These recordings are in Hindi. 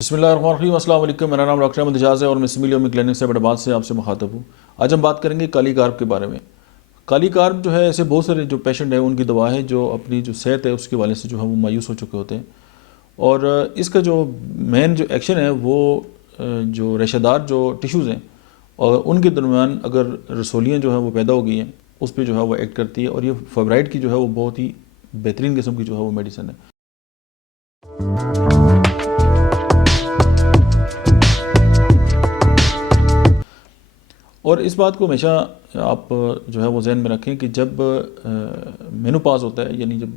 बिस्मिल्लाहिर्रहमानिर्रहीम, अस्सलाम वालेकुम। मेरा नाम डॉक्टर अहमद इजाज़ है और मैं सिमिलियोमी क्लिनिक से हैदराबाद से आपसे मुखातब हूँ। आज हम बात करेंगे काली कार्ब के बारे में। काली कार्ब जो है, ऐसे बहुत सारे जो पेशेंट हैं उनकी दवा है जो अपनी जो सेहत है उसके हवाले से जो है वो मायूस हो चुके होते हैं। और इसका जो मेन जो एक्शन है वो जो रेशेदार जो टिश्यूज़ हैं और उनके दरमियान अगर रसोलियाँ जो है वो पैदा हो गई हैं उस पर जो है वो एक्ट करती है। और ये फाइब्राइड की जो है वो बहुत ही बेहतरीन किस्म की जो है वो मेडिसिन है। और इस बात को हमेशा आप जो है वो जहन में रखें कि जब मेनोपॉज होता है, यानी जब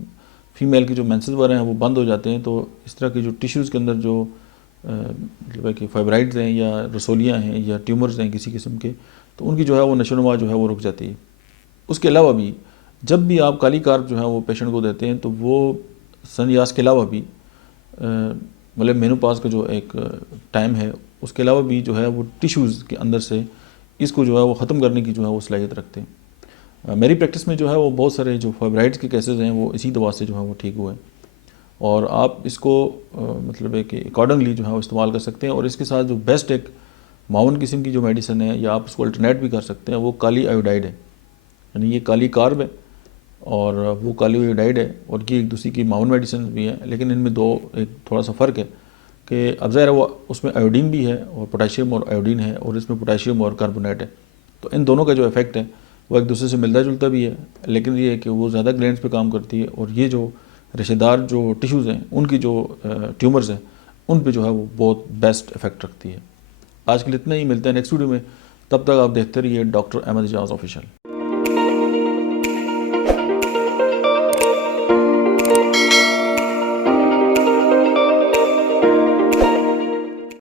फीमेल की जो मेंसेस वगैरह हैं वो बंद हो जाते हैं, तो इस तरह के जो टिश्यूज़ के अंदर जो मतलब है कि फाइब्राइड्स हैं या रसोलियाँ हैं या ट्यूमर्स हैं किसी किस्म के, तो उनकी जो है वो नशोनुमा जो है वो रुक जाती है। उसके अलावा भी जब भी आप काली कार्ब जो है वो पेशेंट को देते हैं तो वो सनयास के अलावा भी मतलब मेनोपॉज का जो एक टाइम है उसके अलावा भी जो है वो टिश्यूज़ के अंदर से इसको जो है वो ख़त्म करने की जो है वो सलाहियत रखते हैं। मेरी प्रैक्टिस में जो है वो बहुत सारे जो फाइब्राइड्स के केसेस हैं वो इसी दवा से जो है वो ठीक हुए। और आप इसको मतलब है कि अकॉर्डिंगली जो है वो इस्तेमाल कर सकते हैं। और इसके साथ जो बेस्ट एक माउन किस्म की जो मेडिसिन है या आप उसको अल्टरनेट भी कर सकते हैं, वो काली आयोडाइड है। यानी ये काली कार्ब है और वो काली आयोडाइड है और ये एक दूसरी की माउन मेडिसिन भी है, लेकिन इनमें दो एक थोड़ा सा फ़र्क है कि अब ज़ाहिर है वो उसमें आयोडीन भी है और पोटेशियम और आयोडीन है और इसमें पोटेशियम और कार्बोनेट है। तो इन दोनों का जो इफेक्ट है वो एक दूसरे से मिलता जुलता भी है, लेकिन ये है कि वो ज़्यादा ग्लैंड्स पे काम करती है और ये जो रिश्तेदार जो टिश्यूज़ हैं उनकी जो ट्यूमर्स हैं उन पे जो है वो बहुत बेस्ट इफेक्ट रखती है। आज के लिए इतना ही, मिलते हैं नेक्स्ट वीडियो में। तब तक आप देखते रहिए डॉक्टर अहमद इजाज़ ऑफिशियल।